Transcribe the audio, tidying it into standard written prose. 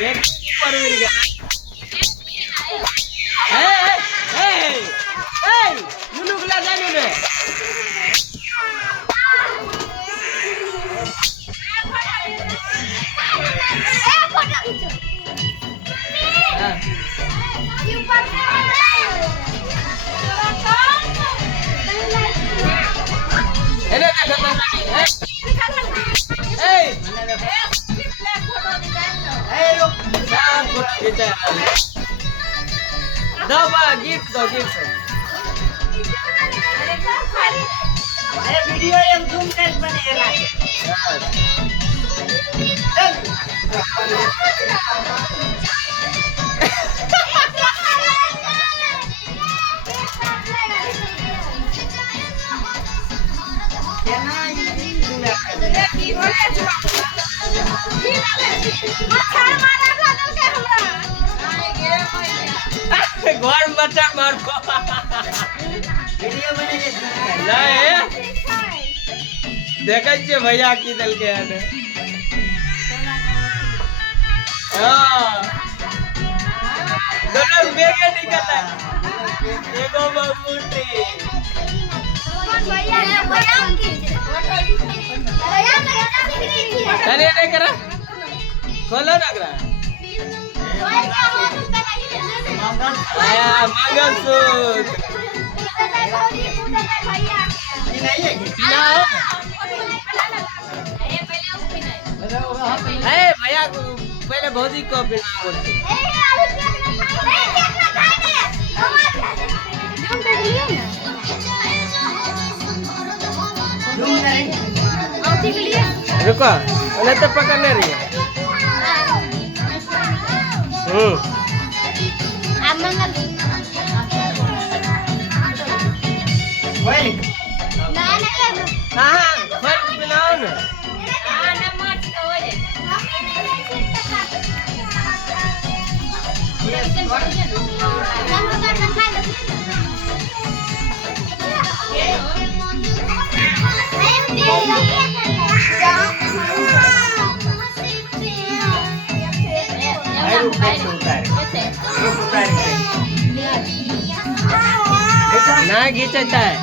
एक ऊपर उड़ गया ना ए ए ए नुनु गुला जाने दे गिफ्ट दो गिफ्ट वीडियो एक जूम कर बनेगा घर मचा मार वीडियो बने नहीं देखै छियै भैया की देलकै हन दोनों बेगे निकलता एगो बबूटी अरे नहीं करा खोलो ना करा मंगलसूत्र भैया पहले भौजी को रुको उन्हें तो पकड़ने रही है हाँ फल पिलाओ ना ना घिंचता है